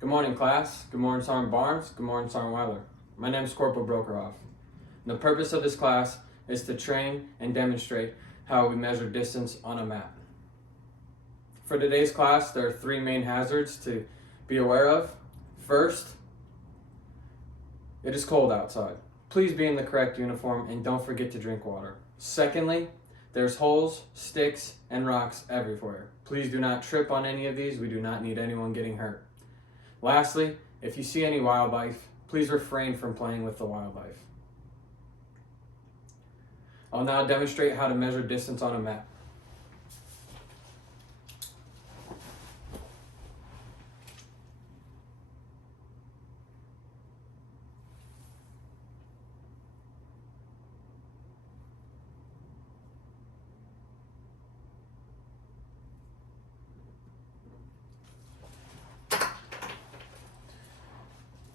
Good morning, class. Good morning, Sergeant Barnes. Good morning, Sergeant Weiler. My name is Corporal Brokerhoff. The purpose of this class is to train and demonstrate how we measure distance on a map. For today's class, there are three main hazards to be aware of. First, it is cold outside. Please be in the correct uniform and don't forget to drink water. Secondly, there's holes, sticks, and rocks everywhere. Please do not trip on any of these. We do not need anyone getting hurt. Lastly, if you see any wildlife, please refrain from playing with the wildlife. I'll now demonstrate how to measure distance on a map.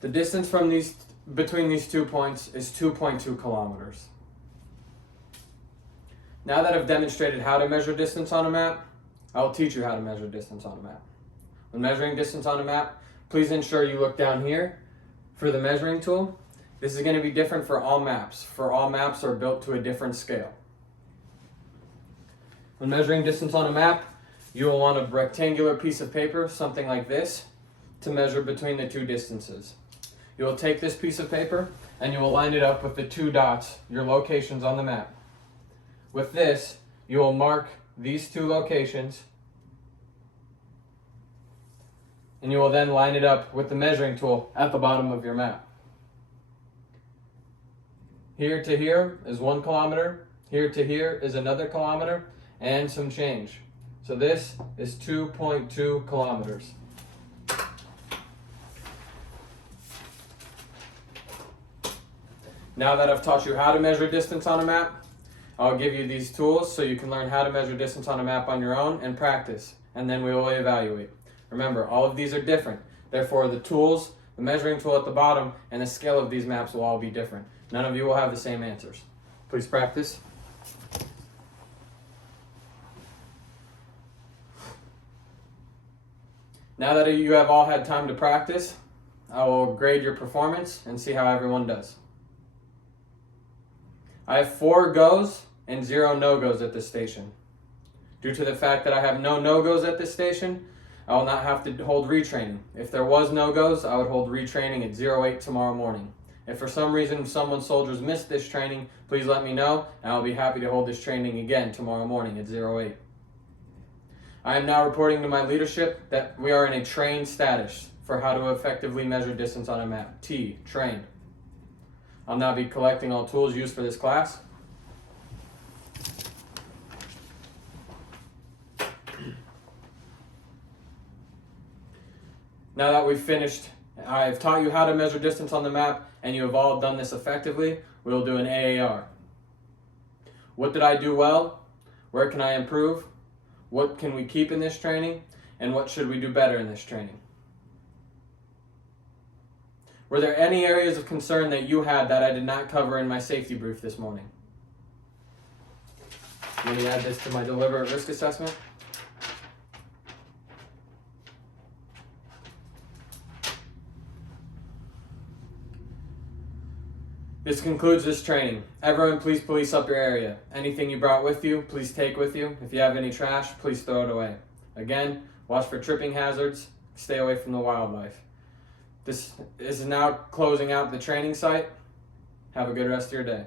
The distance between these 2 points is 2.2 kilometers. Now that I've demonstrated how to measure distance on a map, I'll teach you how to measure distance on a map. When measuring distance on a map, please ensure you look down here for the measuring tool. This is going to be different for all maps, for all maps are built to a different scale. When measuring distance on a map, you will want a rectangular piece of paper, something like this, to measure between the two distances. You will take this piece of paper and you will line it up with the two dots, your locations on the map. With this, you will mark these two locations and you will then line it up with the measuring tool at the bottom of your map. Here to here is 1 kilometer, here to here is another kilometer, and some change. So this is 2.2 kilometers. Now that I've taught you how to measure distance on a map, I'll give you these tools so you can learn how to measure distance on a map on your own and practice, and then we will evaluate. Remember, all of these are different. Therefore, the tools, the measuring tool at the bottom, and the scale of these maps will all be different. None of you will have the same answers. Please practice. Now that you have all had time to practice, I will grade your performance and see how everyone does. I have 4 goes and 0 no-goes at this station. Due to the fact that I have no no-goes at this station, I will not have to hold retraining. If there was no-goes, I would hold retraining at 08 tomorrow morning. If for some reason someone's soldiers missed this training, please let me know, and I'll be happy to hold this training again tomorrow morning at 08. I am now reporting to my leadership that we are in a trained status for how to effectively measure distance on a map. T, trained. I'll now be collecting all tools used for this class. Now that we've finished, I've taught you how to measure distance on the map, and you have all done this effectively, we will do an AAR. What did I do well? Where can I improve? What can we keep in this training? And what should we do better in this training? Were there any areas of concern that you had that I did not cover in my safety brief this morning? Let me add this to my deliberate risk assessment. This concludes this training. Everyone, please police up your area. Anything you brought with you, please take with you. If you have any trash, please throw it away. Again, watch for tripping hazards. Stay away from the wildlife. This is now closing out the training site. Have a good rest of your day.